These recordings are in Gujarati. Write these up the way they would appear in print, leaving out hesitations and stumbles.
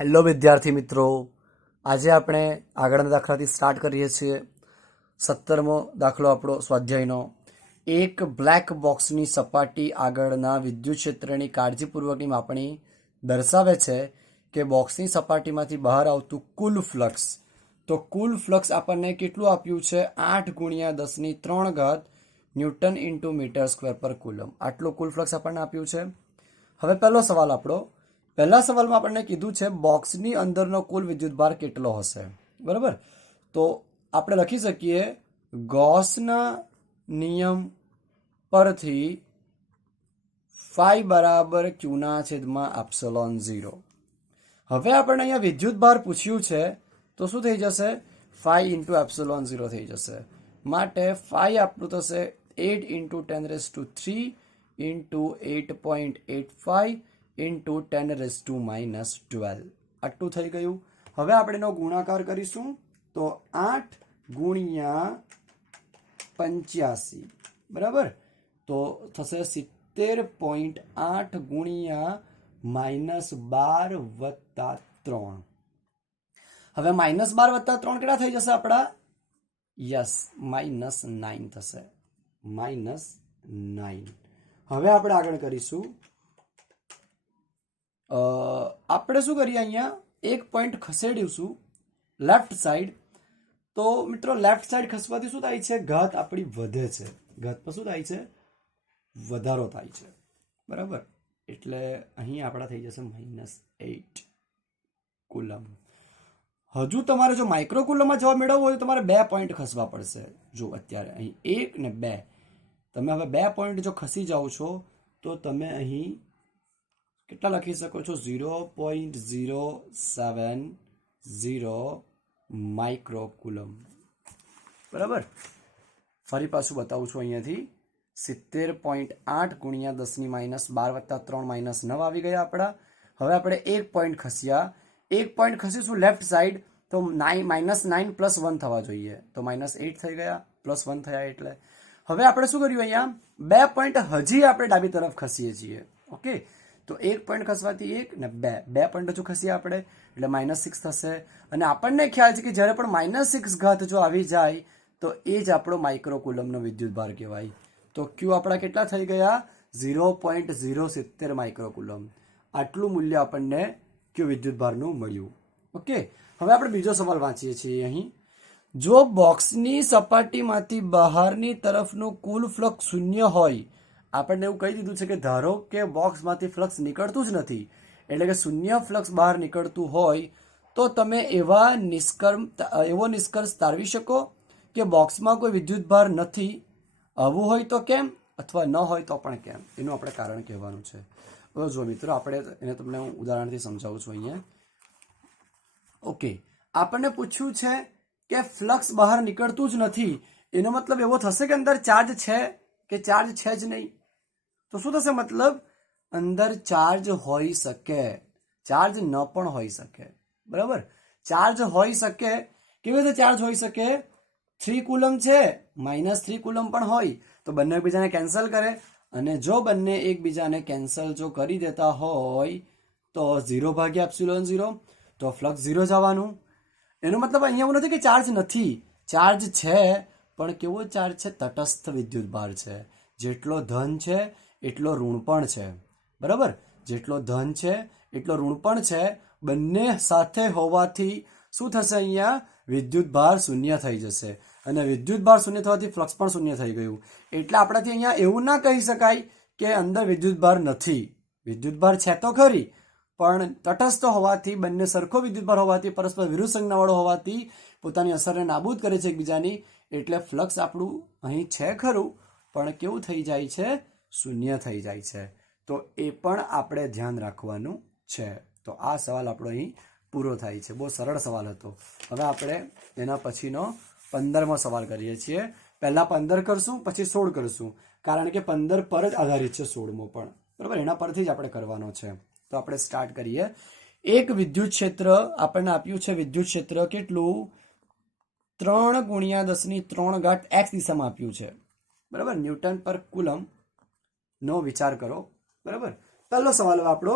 હેલો વિદ્યાર્થી મિત્રો, આજે આપણે આગળના દાખલાથી સ્ટાર્ટ કરીએ છીએ. 17મો દાખલો આપણો સ્વાધ્યાયનો. એક બ્લેક બોક્સની સપાટી આગળના વિદ્યુત ક્ષેત્રની કાળજીપૂર્વકની માપણી દર્શાવે છે કે બોક્સની સપાટીમાંથી બહાર આવતું કુલ ફ્લક્સ. તો કુલ ફ્લક્સ આપણને કેટલું આપ્યું છે? 8 × 10³ ન્યૂટન ઇન્ટુ મીટર સ્ક્વેર પર કુલમ. આટલું કુલ ફ્લક્સ આપણને આપ્યું છે. હવે પહેલો સવાલ આપણો. પહેલા સવાલમાં આપણને કીધું છે બોક્સની અંદરનો કુલ વિદ્યુતભાર કેટલો હશે. બરાબર, તો આપણે લખી શકીએ ગૌસના નિયમ પરથી ફાઈ બરાબર Q/ε0. હવે આપણને અહીંયા વિદ્યુતભાર પૂછ્યું છે તો શું થઈ જશે? ફાઈ ઇન્ટુ ε0 થઈ જશે. માટે ફાઈ આપણું થશે 8 × 10³ ઇન્ટુ 8.85 ઇન્ટુ 10⁻12. આટલું થઈ ગયું. હવે આપણે એનો ગુણાકાર કરીશું તો 8 × 85. બરાબર, તો થશે 70.8 × -12 + 3. હવે -12 + 3 કેટલા થઈ જશે આપણા? યસ, -9 થશે. -9. હવે આપણે આગળ કરીશું. આપણે શું કરીએ, અહીંયા એક પોઈન્ટ ખસેડીશું લેફ્ટ સાઈડ. તો મિત્રો લેફ્ટ સાઈડ ખસવાથી શું થાય છે? ઘાત આપણી વધે છે. ઘાતમાં શું થાય છે? વધારો થાય છે. બરાબર, એટલે અહીં આપણા થઈ જશે -8 કુલમ. હજુ તમારે જો માઇક્રો કુલમમાં જવાબ મેળવવો હોય તો તમારે 2 પોઈન્ટ ખસવા પડશે. જો અત્યારે અહીં 1 ને 2, તમે હવે 2 પોઈન્ટ જો ખસી જાઓ છો તો તમે અહીં કેટલા લખી શકો છો? 0.070 માઇક્રો કુલમ. બરાબર, ફરી પાછું બતાવું છું. અહીંયાથી 70.8 × 10⁻12 + 3 - 9 આવી ગયા આપણા. હવે આપણે 1 પોઈન્ટ ખસ્યા. 1 પોઈન્ટ ખસીશું લેફ્ટ સાઈડ તો -9 + 1 થવા જોઈએ. તો -8 થઈ ગયા, +1 થયા. એટલે હવે આપણે શું કર્યું? અહીંયા 2 પોઈન્ટ હજી આપણે ડાબી તરફ ખસીએ છીએ. ઓકે, તો 1 પોઈન્ટ ખસવાથી 1 ને 2 પોઈન્ટ હજુ ખસીએ આપણે, એટલે -6 થશે. અને આપણને ખ્યાલ છે કે જ્યારે પણ -6 ઘાત જો આવી જાય તો એ જ આપણો માઇક્રો કુલમનો વિદ્યુતભાર કહેવાય. તો ક્યુ આપણા કેટલા થઈ ગયા? 0.070 માઇક્રો કુલમ. આટલું મૂલ્ય આપણને ક્યુ વિદ્યુતભારનું મળ્યું. ઓકે, હવે આપણે બીજો સવાલ વાંચીએ છીએ. અહીં જો બોક્સની સપાટીમાંથી બહારની તરફનું કુલ ફ્લક્સ 0 હોય, આપણને એવું કહી દીધું છે કે ધારો કે બોક્સમાંથી ફ્લક્સ નીકળતું જ નથી, એટલે કે 0 ફ્લક્સ બહાર નીકળતું હોય, તો તમે એવો નિષ્કર્ષ તારવી શકો કે બોક્સમાં કોઈ વિદ્યુતભાર નથી. આવું હોય તો કેમ, અથવા ન હોય તો પણ કેમ, એનું આપણે કારણ કહેવાનું છે. હવે જો મિત્રો, આપણે એને તમને હું ઉદાહરણથી સમજાવું છું. અહીંયા ઓકે, આપણને પૂછ્યું છે કે ફ્લક્સ બહાર નીકળતું જ નથી. એનો મતલબ એવો થશે કે અંદર ચાર્જ છે કે ચાર્જ છે જ નહીં. તો શું થશે? મતલબ અંદર ચાર્જ હોઈ શકે, ચાર્જ ન પણ હોઈ શકે. બરાબર, ચાર્જ હોઈ શકે. કેવી રીતે ચાર્જ હોઈ શકે? 3 કુલમ છે, -3 કુલમ પણ હોય તો બંને એકબીજાને કેન્સલ કરે. અને જો બંને એકબીજાને કેન્સલ જો કરી દેતા હોય તો 0/ε0, તો ફ્લક્સ 0 જ આવવાનું. એનો મતલબ અહીંયા એવું નથી કે ચાર્જ નથી, ચાર્જ છે. પણ કેવો ચાર્જ છે? તટસ્થ વિદ્યુતભાર છે. જેટલો ધન છે એટલો ઋણ પણ છે. બરાબર, જેટલો ધન છે એટલો ઋણ પણ છે. બંને સાથે હોવાથી શું થશે? અહીંયા વિદ્યુતભાર 0 થઈ જશે. અને વિદ્યુતભાર 0 થવાથી ફ્લક્સ પણ 0 થઈ ગયું. એટલે આપણાથી અહીંયા એવું ના કહી શકાય કે અંદર વિદ્યુતભાર નથી. વિદ્યુતભાર છે તો ખરી, પણ તટસ્થ હોવાથી, બંને સરખો વિદ્યુતભાર હોવાથી, પરસ્પર વિરુદ્ધ સંજ્ઞાવાળો હોવાથી પોતાની અસરને નાબૂદ કરે છે એકબીજાની. એટલે ફ્લક્સ આપણું અહીં છે ખરું, પણ કેવું થઈ જાય છે? 0 થઈ જાય છે. તો એ પણ આપણે ધ્યાન રાખવાનું છે. તો આ સવાલ આપણો અહીં પૂરો થાય છે. બહુ સરળ સવાલ હતો. હવે આપણે એના પછીનો 15મો સવાલ કરીએ છીએ. પહેલા 15 કરશું, પછી 16 કરશું, કારણ કે 15 પર જ આધારિત છે 16મો પણ. બરાબર, એના પરથી જ આપણે કરવાનો છે. તો આપણે સ્ટાર્ટ કરીએ. એક વિદ્યુત ક્ષેત્ર આપણને આપ્યું છે. વિદ્યુત ક્ષેત્ર કેટલું? 3 × 10³ x દિશામાં આપ્યું છે. બરાબર, ન્યૂટન પર કુલમ નો વિચાર કરો. બરાબર, પહેલો સવાલ આપણો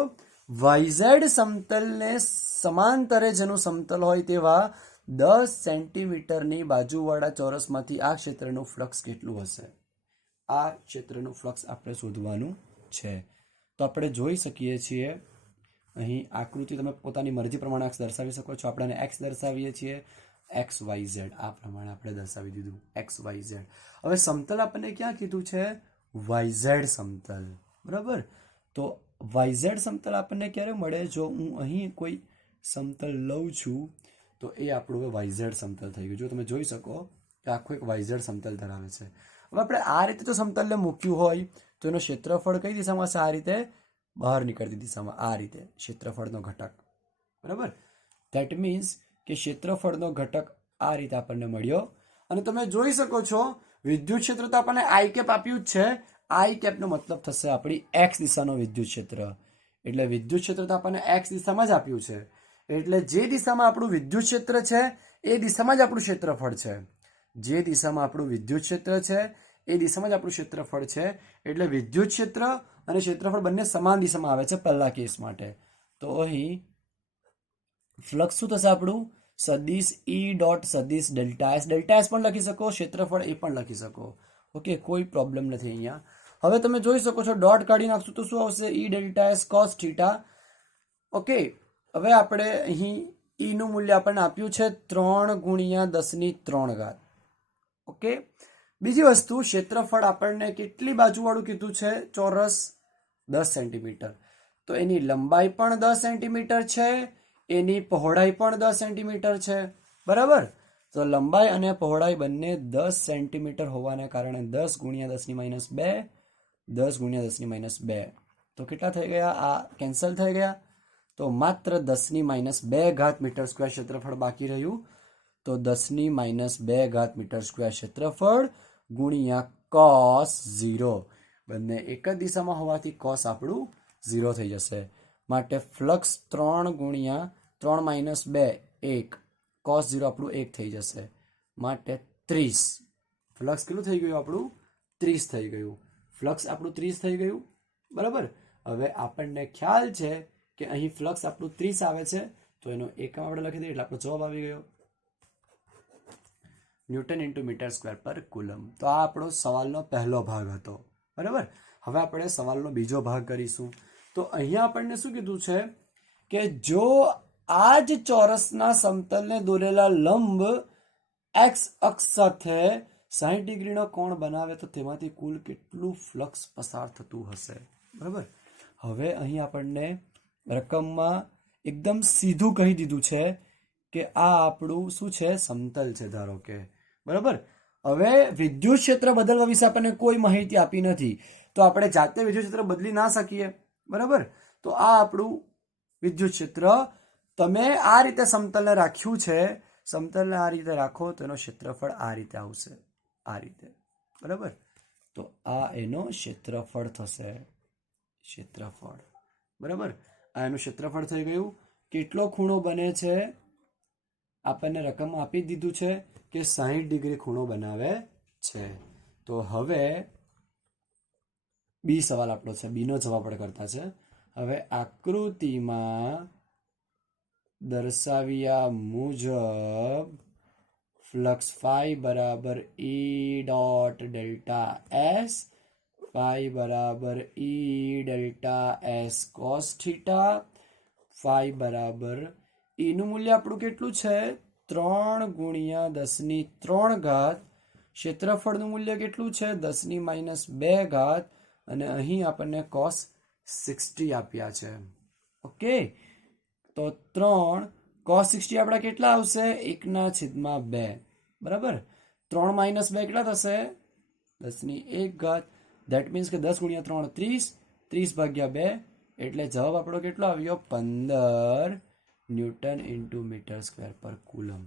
વાયઝેડ સમતલને સમાંતરે જેનું સમતલ હોય તેવા 10 સેન્ટીમીટરની બાજુવાળા ચોરસમાંથી આ ક્ષેત્રનું ફ્લક્સ કેટલું હશે? આ ક્ષેત્રનું ફ્લક્સ આપણે શોધવાનું છે. તો આપણે જોઈ શકીએ છીએ અહીં આકૃતિ તમે પોતાની મરજી પ્રમાણે અક્ષ દર્શાવી શકો છો. આપણે એક્સ દર્શાવીએ છીએ, એક્સ વાય ઝેડ. આ પ્રમાણે આપણે દર્શાવી દીધું એક્સ વાય ઝેડ. હવે સમતલ આપણને ક્યાં કીધું છે? વાયઝેડ સમતલ. બરાબર. તો વાયઝેડ સમતલ આપણને ક્યારે મળે? જો હું અહીં કોઈ સમતલ લઉં છું તો એ આપણું વાયઝેડ સમતલ થઈ ગયું. જો તમે જોઈ શકો કે આખું એક વાયઝેડ સમતલ ધરાવે છે. હવે આપણે આ રીતે જો સમતલને મૂક્યું હોય તો એનું ક્ષેત્રફળ કઈ દિશામાં હશે? આ રીતે બહાર નીકળતી દિશામાં. આ રીતે ક્ષેત્રફળનો ઘટક. બરાબર. ધેટ મીન્સ કે ક્ષેત્રફળનો ઘટક આ રીતે આપણને મળ્યો. અને તમે જોઈ શકો છો વિદ્યુત ક્ષેત્ર તો આપણને આઈ કેપ આપ્યું જ છે. આઈ કેપનો મતલબ થશે આપણી એક્સ દિશાનો વિદ્યુત ક્ષેત્ર. એટલે વિદ્યુત ક્ષેત્ર તો આપણને એક્સ દિશામાં જ આપ્યું છે. એટલે જે દિશામાં આપણું વિદ્યુત ક્ષેત્ર છે એ દિશામાં જ આપણું ક્ષેત્રફળ છે. જે દિશામાં આપણું વિદ્યુત ક્ષેત્ર છે એ દિશામાં જ આપણું ક્ષેત્રફળ છે. એટલે વિદ્યુત ક્ષેત્ર અને ક્ષેત્રફળ બંને સમાન દિશામાં આવે છે પહેલા કેસ માટે. તો અહીં ફ્લક્સ શું થશે આપણું? સદિશ ઈ ડોટ સદિશ ડેલ્ટા એસ. ડેલ્ટા એસ પણ લખી શકો, ક્ષેત્રફળ એ પણ લખી શકો. ઓકે, કોઈ પ્રોબ્લેમ નથી અહીંયા. હવે તમે જોઈ શકો છો ડોટ કાઢી નાખશું તો શું આવશે? E delta S cos theta. Okay, હવે આપણે અહીં ઈ નું મૂલ્ય આપણને આપ્યું છે 3 ગુણ્યા 10⁻³ ઓકે. બીજી વસ્તુ, ક્ષેત્રફળ આપણને કેટલી બાજુવાળું કીધું છે? ચોરસ 10 સેન્ટીમીટર. તો એની લંબાઈ પણ 10 સેન્ટીમીટર છે, એની પહોળાઈ પણ 10 સેન્ટીમીટર છે. બરાબર. તો લંબાઈ અને પહોળાઈ બંને 10 સેન્ટીમીટર હોવાને કારણે 10 ગુણ્યા 10⁻², 10 ગુણ્યા 10⁻². તો કેટલા થઈ ગયા? આ કેન્સલ થઈ ગયા. તો માત્ર 10⁻² મીટર સ્ક્વેર ક્ષેત્રફળ બાકી રહ્યું. તો 10⁻² મીટર સ્ક્વેર ક્ષેત્રફળ ગુણ્યા cos 0. બંને એક જ દિશામાં હોવાથી cos આપણું 0 થઈ જશે. માટે ફ્લક્સ 3 ગુણ્યા 3 - 2 1. cos 0 આપણું 1 થઈ જશે. માટે 30. ફ્લક્સ કેટલું થઈ ગયું આપણું? 30 થઈ ગયું. ફ્લક્સ આપણું 30 થઈ ગયું. બરાબર. હવે આપણને ખ્યાલ છે કે અહીં ફ્લક્સ આપણું 30 આવે છે તો એનો એકમ આપણે લખી દઈએ એટલે આપણો જવાબ આવી ગયો. ન્યૂટન ઇન્ટુ મીટર સ્ક્વેર પર કુલમ. તો આ આપણો સવાલનો પહેલો ભાગ હતો. બરાબર. હવે આપણે સવાલનો બીજો ભાગ કરીશું. તો અહીંયા આપણને શું કીધું છે કે જો આ જ ચોરસના સમતલને દોરેલા લંબ એક્સ અક્ષ સાથે 60 ડિગ્રીનો કોણ બનાવે તો તેમાંથી કુલ કેટલું ફ્લક્સ પસાર થતું હશે? બરાબર. હવે અહીં આપણને રકમમાં એકદમ સીધું કહી દીધું છે કે આ આપણું શું છે? સમતલ છે ધારો કે. બરાબર. હવે વિદ્યુત ક્ષેત્ર બદલવા વિશે આપણને કોઈ માહિતી આપી નથી તો આપણે જાતે વિદ્યુત ક્ષેત્ર બદલી ના શકીએ. બરાબર. તો આ આપણું વિદ્યુત ક્ષેત્ર. તમે આ રીતે સમતલને રાખ્યું છે. સમતલને આ રીતે રાખો તો એનો ક્ષેત્રફળ આ રીતે આવશે. આ રીતે. બરાબર. તો આ એનો ક્ષેત્રફળ થશે. ક્ષેત્રફળ. બરાબર. આ એનું ક્ષેત્રફળ થઈ ગયું. કેટલો ખૂણો બને છે? આપણને રકમ આપી દીધું છે કે 60 ડિગ્રી ખૂણો બનાવે છે. તો હવે બી સવાલ આપણો છે. બીનો જવાબ આપણે કરતા છે. હવે આકૃતિમાં દર્શાવ્યા મુજબ ફ્લક્સ ફાઈ બરાબર E dot delta S, phi બરાબર E delta S cos theta, phi બરાબર ઈનું મૂલ્ય આપણું કેટલું છે? 3 ગુણ્યા 10⁻³ ક્ષેત્રફળનું મૂલ્ય કેટલું છે? 10⁻². અને અહીં આપણને cos 60 આપ્યા છે. ઓકે. તો 3 cos 60 આપણા કેટલા આવશે? 1/2. બરાબર. 3 - 2 કેટલા થશે? 10⁻1. ધેટ મીન્સ કે 10 ગુણ્યા 3 30, 30/2. એટલે જવાબ આપણો કેટલો આવ્યો? 15 ન્યૂટન ઇન્ટુ મીટર સ્ક્વેર પર કુલમ.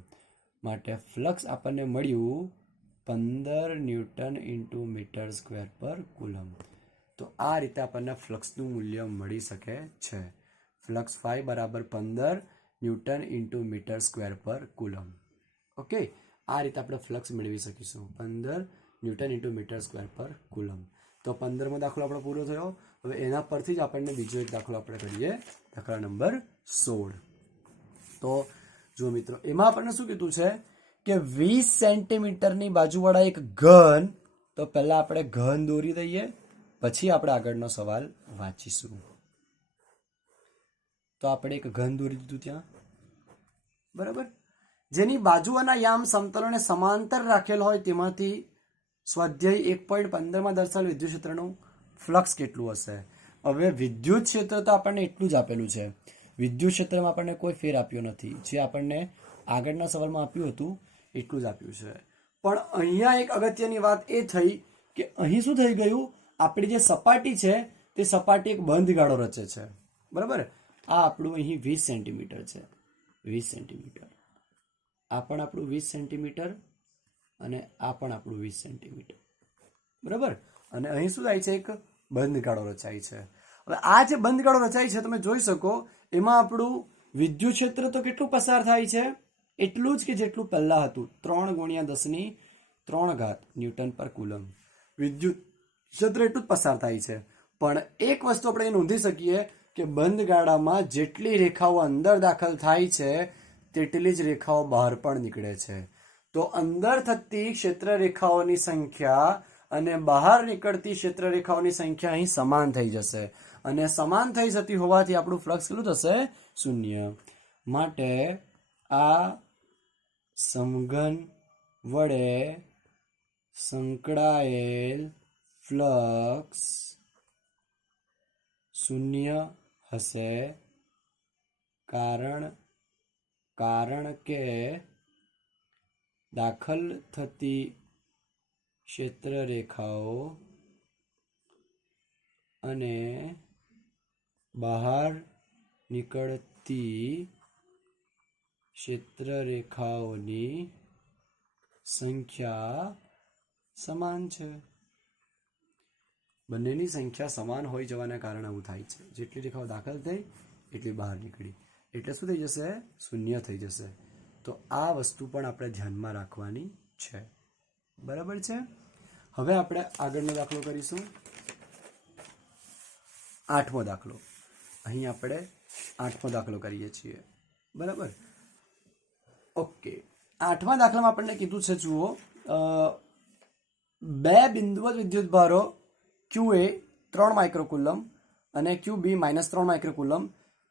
માટે ફ્લક્સ આપણને મળ્યું 15 ન્યૂટન ઇન્ટુ મીટર સ્ક્વેર પર કુલમ. તો આ રીતે આપણને ફ્લક્સનું મૂલ્ય મળી શકે છે. ફ્લક્સ ફાઈ બરાબર 15 ન્યૂટન ઇન્ટુ મીટર સ્ક્વેર પર કુલમ. ઓકે. આ રીતે આપણે ફ્લક્સ મેળવી શકીશું. 15 ન્યૂટન ઇન્ટુ મીટર સ્ક્વેર પર કુલમ. તો 15મો દાખલો આપણો પૂરો થયો. હવે એના પરથી જ આપણને બીજો એક દાખલો આપણે કરીએ, દાખલા નંબર 16. તો જુઓ મિત્રો, એમાં આપણને શું કીધું છે કે 20 સેન્ટીમીટરની બાજુવાળા એક ઘન, તો પહેલા આપણે ઘન દોરી દઈએ, પછી આપણે આગળનો સવાલ વાંચીશું. તો આપણે એક ઘન દોરી દીધું ત્યાં, બરાબર, જેની બાજુઓના યામ સમતલોને સમાંતર રાખેલ હોય તેમાંથી સ્વાધ્યાય 1.15માં દર્શાવેલ વિદ્યુત ક્ષેત્રનું ફ્લક્સ કેટલું હશે. હવે વિદ્યુત ક્ષેત્ર તો આપણને એટલું જ આપેલું છે, વિદ્યુત ક્ષેત્રમાં આપણને કોઈ ફેર આપ્યો નથી, જે આપણને આગળના સવાલમાં આપ્યું હતું એટલું જ આપ્યું છે. પણ અહીંયા એક અગત્યની વાત એ થઈ કે અહીં શું થઈ ગયું, આપણી જે સપાટી છે તે સપાટી એક બંધ ગાળો રચે છે, બરાબર. આ આપણું અહીં 20 સેન્ટીમીટર છે, 20 સેન્ટીમીટર, આ પણ આપણું 20 સેન્ટીમીટર અને આ પણ આપણું 20 સેન્ટીમીટર, બરાબર. અને અહીં શું થાય છે, એક બંધ ગાળો રચાય છે. હવે આ જે બંધ ગાળો રચાય છે તમે જોઈ શકો, એમાં આપણું વિદ્યુત ક્ષેત્ર તો કેટલું પસાર થાય છે, એટલું જ કે જેટલું પહેલા હતું, 3 × 10³ ન્યૂટન પર કુલમ. વિદ્યુત ક્ષેત્ર એટલું જ પસાર થાય છે. પણ એક વસ્તુ આપણે નોંધી શકીએ કે બંધ ગાળામાં જેટલી રેખાઓ અંદર દાખલ થાય છે તેટલી જ રેખાઓ બહાર પણ નીકળે છે. તો અંદર થતી ક્ષેત્ર રેખાઓની સંખ્યા અને બહાર નીકળતી ક્ષેત્ર રેખાઓની સંખ્યા અહીં સમાન થઈ જશે, અને સમાન થઈ જતી હોવાથી આપણું ફ્લક્સ કેટલું થશે, 0. માટે આ સમઘન વડે સંકળાયેલ ફ્લક્સ 0 હશે, કારણ કે દાખલ થતી ક્ષેત્ર રેખાઓ અને બહાર નીકળતી ક્ષેત્ર રેખાઓની સંખ્યા સમાન છે. બંનેની સંખ્યા સમાન હોઈ જવાના કારણે આવું થાય છે. જેટલી રેખાઓ દાખલ થઈ એટલી બહાર નીકળી, એટલે શું થઈ જશે, 0 થઈ જશે. તો આ વસ્તુ પણ આપણે ધ્યાનમાં રાખવાની છે, બરાબર છે. હવે આપણે આગળનો દાખલો કરીશું, 8મો દાખલો. અહીં આપણે 8મો દાખલો કરીએ છીએ, બરાબર. ઓકે, 8મા દાખલામાં આપણને કીધું છે, જુઓ, 2 બિંદુવત વિદ્યુત ભારો QA 3 માઇક્રોકુલમ અને QB -3 માઇક્રોકુલમ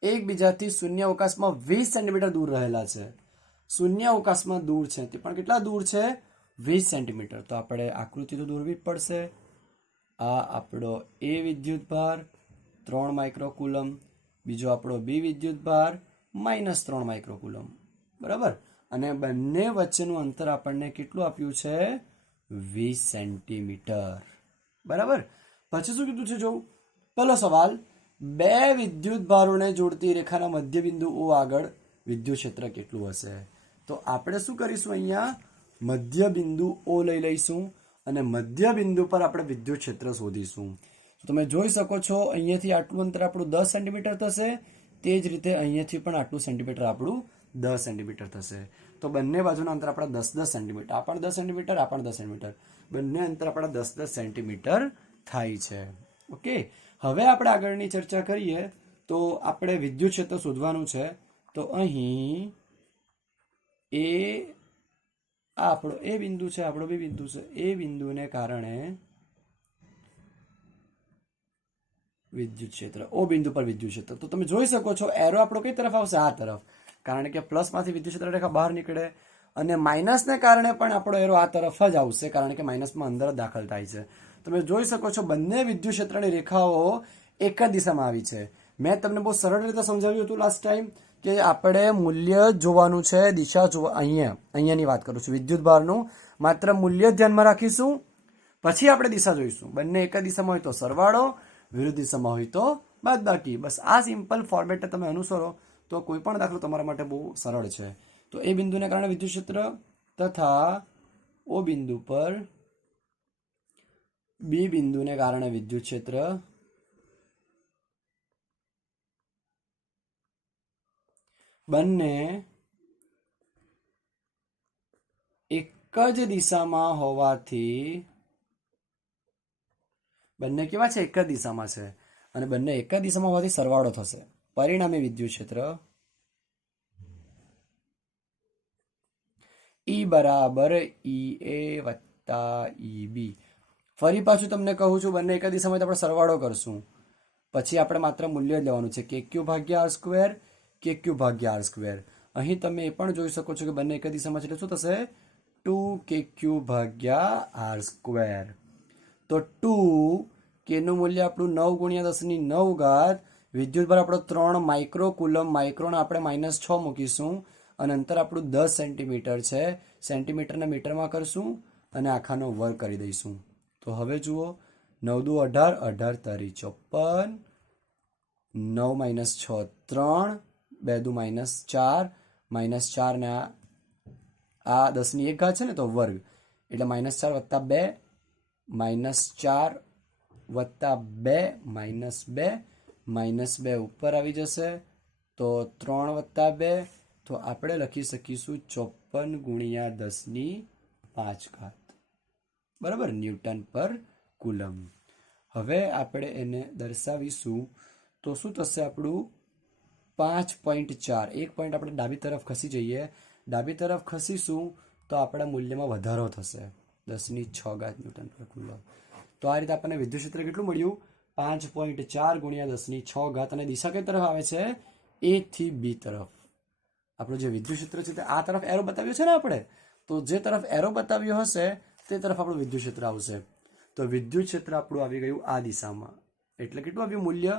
એકબીજાથી શૂન્યાવકાશમાં 20 સેન્ટીમીટર દૂર રહેલા છે. શૂન્યાવકાશમાં દૂર છે, તે પણ કેટલા દૂર છે, 20 સેન્ટીમીટર. તો આપણે આકૃતિ તો દોરવી જ પડશે. આ આપણો A વિદ્યુત ભાર 3 માઇક્રોકુલમ, બીજો આપણો B વિદ્યુત ભાર -3 માઇક્રોકુલમ, બરાબર. અને બંને વચ્ચેનું અંતર આપણને કેટલું આપ્યું છે, 20 સેન્ટીમીટર, બરાબર. પછી શું કીધું છે, જો પહેલો સવાલ, 2 વિદ્યુત ભારોને જોડતી રેખાના મધ્ય બિંદુ O આગળ વિદ્યુત ક્ષેત્ર કેટલું હશે. તો આપણે શું કરીશું, અહીંયા મધ્ય બિંદુ O લઈ લઈશું અને મધ્ય બિંદુ પર આપણે વિદ્યુત ક્ષેત્ર શોધીશું. તો તમે જોઈ શકો છો, અહીંયાથી આટલું અંતર આપણું 10 સેન્ટીમીટર થશે, તે જ રીતે અહીંયાથી પણ આટલું સેન્ટીમીટર આપણું 10 સેન્ટીમીટર થશે. તો બંને બાજુના અંતર આપણા 10-10 સેન્ટીમીટર, આ પણ 10 સેન્ટીમીટર, આ પણ 10 સેન્ટીમીટર, બંને અંતર આપણા 10-10 સેન્ટીમીટર થાય છે. ઓકે, હવે આપણે આગળની ચર્ચા કરીએ તો આપણે વિદ્યુત ક્ષેત્ર શોધવાનું છે. તો અહીં આ આપણો A બિંદુ છે, આપણો B બિંદુ છે. એ બિંદુને કારણે વિદ્યુત ક્ષેત્ર, O બિંદુ પર વિદ્યુત ક્ષેત્ર. તો તમે જોઈ શકો છો, એરો આપણો કઈ તરફ આવશે, આ તરફ, કારણ કે પ્લસમાંથી વિદ્યુત ક્ષેત્ર રેખા બહાર નીકળે, અને માઇનસને કારણે પણ આપણો એરો આ તરફ જ આવશે, કારણ કે માઇનસમાં અંદર જ દાખલ થાય છે. તમે જોઈ શકો છો, બંને વિદ્યુત ક્ષેત્રની રેખાઓ એક જ દિશામાં આવી છે. મેં તમને બહુ સરળ રીતે સમજાવ્યું હતું લાસ્ટ ટાઈમ કે આપણે મૂલ્ય જોવાનું છે, દિશા જોવા, અહીંયાની વાત કરું છું, વિદ્યુત ભારનું માત્ર મૂલ્ય ધ્યાનમાં રાખીશું, પછી આપણે દિશા જોઈશું. બંને એક જ દિશામાં હોય તો સરવાળો, વિરુદ્ધ દિશામાં હોય તો બાદબાકી. બસ આ સિમ્પલ ફોર્મેટને તમે અનુસરો તો કોઈ પણ દાખલો તમારા માટે બહુ સરળ છે. તો એ બિંદુને કારણે વિદ્યુત ક્ષેત્ર તથા O બિંદુ પર B બિંદુને કારણે વિદ્યુત ક્ષેત્ર બંને એક જ દિશામાં હોવાથી, બંને કેવા છે, એક જ દિશામાં છે, અને બંને એક જ દિશામાં હોવાથી સરવાળો થશે. પરિણામે વિદ્યુત ક્ષેત્ર E બરાબર EA વત્તા EB. ફરી પાછું તમને કહું છું, બંને એક જ દિશામાં આપણે સરવાળો કરશું, પછી આપણે માત્ર મૂલ્ય જ લેવાનું છે, KQ ભાગ્યા R સ્ક્વેર, KQ ભાગ્યા R સ્ક્વેર. અહીં તમે એ પણ જોઈ શકો છો કે બંને એક જ દિશામાં છે, એટલે શું થશે? 2KQ ભાગ્યા R સ્ક્વેર. તો 2 K નું મૂલ્ય આપણું 9 ગુણ્યા 10 ની 9 ઘાત, વિદ્યુતભાર આપણો 3 માઇક્રોકુલમ, માઇક્રોન આપણે -6 મૂકીશું, અને અંતર આપણું 10 સેન્ટીમીટર છે. સેન્ટીમીટરને મીટરમાં કરશું અને આખાનો વર્ગ કરી દઈશું. તો હવે જુઓ, 9 દુ 18, 18 તરી 54, 9 - 6 3, 2 દુ -4, -4 ને આ 10 ની 1 ઘાત છે ને, તો વર્ગ, એટલે -4 વત્તા 2, -4 વત્તા 2, -2 ઉપર આવી જશે, તો 3 વત્તા 2, તો આપણે લખી શકીશું 54 ગુણ્યા 10 ની 5 ઘાત, બરાબર, ન્યૂટન પર કુલમ. હવે આપણે એને દર્શાવીશું, તો શું થશે આપણું? 5.4. 1 પોઈન્ટ આપણે ડાબી તરફ ખસી જઈએ, ડાબી તરફ ખસીશું તો આપણા મૂલ્યમાં વધારો થશે, 10 ની 6 ઘાત ન્યૂટન પર કુલમ. તો આ રીતે આપણને વિદ્યુત ક્ષેત્ર કેટલું મળ્યું? 5.4 ગુણ્યા 10 ની 6 ઘાત. અને દિશા કઈ તરફ આવે છે? A થી B તરફ. આપણું જે વિદ્યુત ક્ષેત્ર છે તે આ તરફ એરો બતાવ્યો છે ને આપણે, તો જે તરફ એરો બતાવ્યો હશે તે તરફ આપણું વિદ્યુત ક્ષેત્ર આવશે. તો વિદ્યુત ક્ષેત્ર આપણું આવી ગયું આ દિશામાં, એટલે કેટલું આવ્યું મૂલ્ય?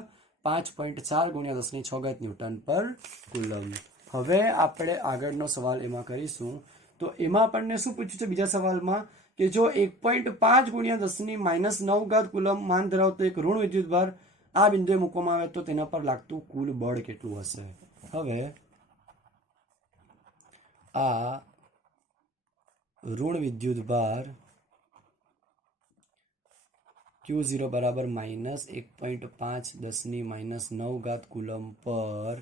5.4 ગુણ્યા 10 ની 6 ઘાત ન્યૂટન પર કુલમ. હવે આપણે આગળનો સવાલ એમાં કરીશું. તો એમાં આપણને શું પૂછ્યું છે બીજા સવાલમાં? કે જો 1.5 ગુણ્યા 10 ની -9 ઘાત કુલમ માન ધરાવતો એક ઋણ વિદ્યુતભાર આ બિંદુએ મૂકવામાં આવે તો તેના પર લાગતું કુલ બળ કેટલું હશે? હવે આ ઋણ વિદ્યુતભાર Q0 બરાબર -1.5 10 ની -9 ઘાત કુલમ પર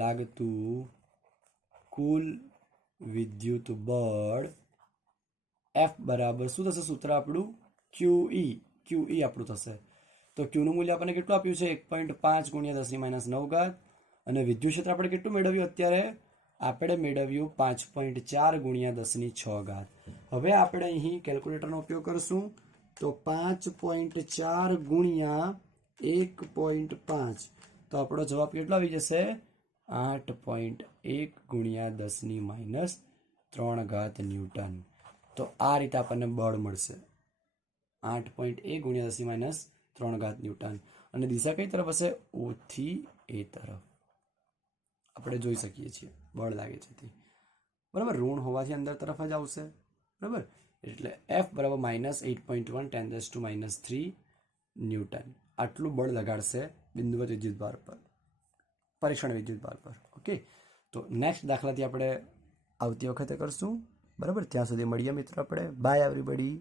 લાગતું કુલ વિદ્યુત બળ F બરાબર શું થશે? સૂત્ર આપણું QE આપણું થશે. તો Q નું મૂલ્ય આપણને કેટલું આપ્યું છે? 1.5 ગુણ્યા 10 ની -9 ઘાત. અને વિદ્યુત ક્ષેત્ર આપણે કેટલું મેળવ્યું અત્યારે? આપણે મેળવ્યું 5.4 ગુણ્યા 10 ની 6 ઘાત. હવે આપણે અહીં કેલ્ક્યુલેટરનો ઉપયોગ કરશું, તો 5.4 ગુણ્યા 1.5, તો આપણો જવાબ કેટલો આવી જશે? 8.1 ગુણ્યા 10 ની -3 ઘાત ન્યૂટન. તો આ રીતે આપણને બળ મળશે, 8.1 ગુણ્યા 10 ની -3 ઘાત ન્યૂટન. અને દિશા કઈ તરફ હશે? O થી A તરફ. આપણે જોઈ શકીએ છીએ બળ લાગે છે તે, બરાબર, ઋણ હોવાથી અંદર તરફ જ આવશે, બરાબર. એટલે F બરાબર -8.1 10 - 3 ન્યૂટન. આટલું બળ લગાડશે બિંદુવત વિદ્યુતભાર પર, પરીક્ષણ વિદ્યુતભાર પર. ઓકે, તો નેક્સ્ટ દાખલાથી આપણે આવતી વખતે કરશું, બરાબર. ત્યાં સુધી મળીએ મિત્રો આપણે. Bye everybody.